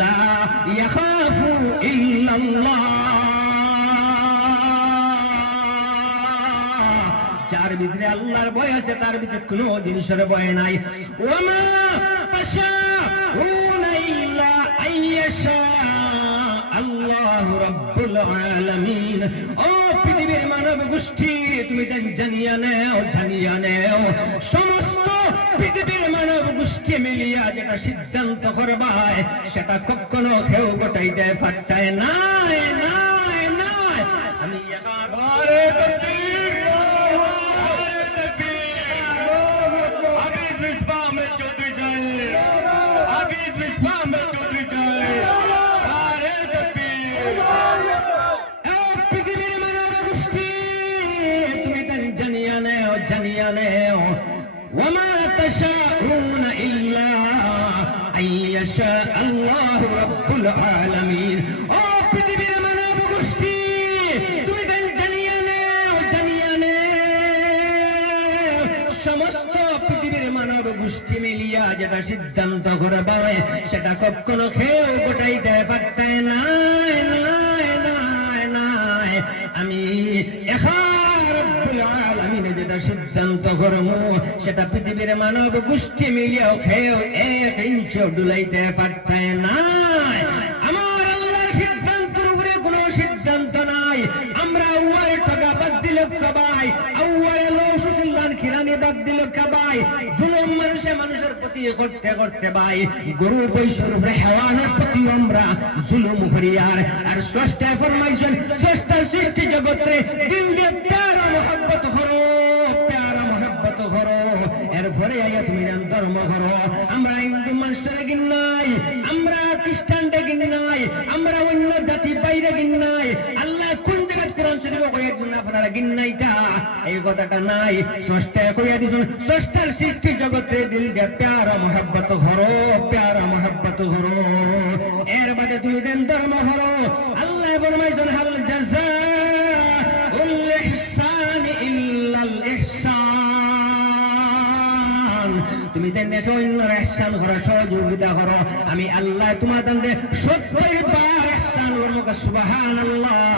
লা ইয়াখাফু ইল্লাল্লাহ। যার ভিতরে আল্লাহর ভয় আছে তার ভিতরে কোনো জিনিসের ভয় নাই। ওয়ামা তাশাউনা ইল্লা আইয়াশা আল্লাহু রাব্বুল আলামিন। ও পৃথিবীর মানব গোষ্ঠী, তুমি জানিয়া নেও সমস্ত পৃথিবীর মানব গোষ্ঠী মিলিয়া যেটা সিদ্ধান্ত করবা সেটা কখনো কেউ গোটাইতে পারতায় নাই। আমি জানিয়া নেও ওয়ামা তাশাউনা ইল্লা আইয়াশা আল্লাহু রাব্বুল আলামিন। ও পৃথিবীর মানব গোষ্ঠী, তুমি জানিয়া নেও সমস্ত পৃথিবীর মানব গোষ্ঠী মিলিয়া যেটা সিদ্ধান্ত করবা সেটা কখনো কেউ গোটাইতে পারতে নাই। আমি যেটা সিদ্ধান্ত করবো সেটা পৃথিবীর মানব গোষ্ঠী মিলিয়াও খেয়েও এক ইঞ্চ ডুলাইতে পারতে নাই। আমার আল্লাহর সিদ্ধান্তের উপরে কোন সিদ্ধান্ত নাই। আমরা আউয়াল টাকা বাদ দিলে কাবাই, আউয়াল লৌসুল্লান খিরানি বাদ দিলে কাবাই, জুলুম মানুষের প্রতি করতে ভাই, গরু বৈশুর উপরে হেওয়ানের প্রতি আমরা জুলুম করিয়ার। আর স্রষ্টা ফরমাইছেন স্রষ্টার সৃষ্টি জগতে দিল দিয়ে প্যারা মোহাব্বত করো, এরপরে আইয়া তুমি ধর্ম করো। আমরা হিন্দু মানুষের গিন নাই, আমরা খ্রিস্টানটা গিন নাই, আমরা অন্য জাতি বাইরে গিন নাই। আল্লাহ কোন জায়গায় কোরআন শরীফে কইয়া দিছেন আপনারা গিন নাইটা, এই কথাটা নাই। স্রষ্টা কইয়া দিছেন স্রষ্টার সৃষ্টি জগতে দিল দিয়ে প্যারা মোহাব্বত করো, প্যারা মোহাব্বত করো। এর বাদে তুমি ধর্ম করো। আল্লাহ ফরমাইছেন হাল জাযাউল ইহসানি ইল্লাল ইহসান। তুমি দেখো অন্যের ইহসান করো, সহযোগিতা করো। আমি আল্লাহ তোমাদের 70 বার ইহসান করব। সুবহানাল্লাহ।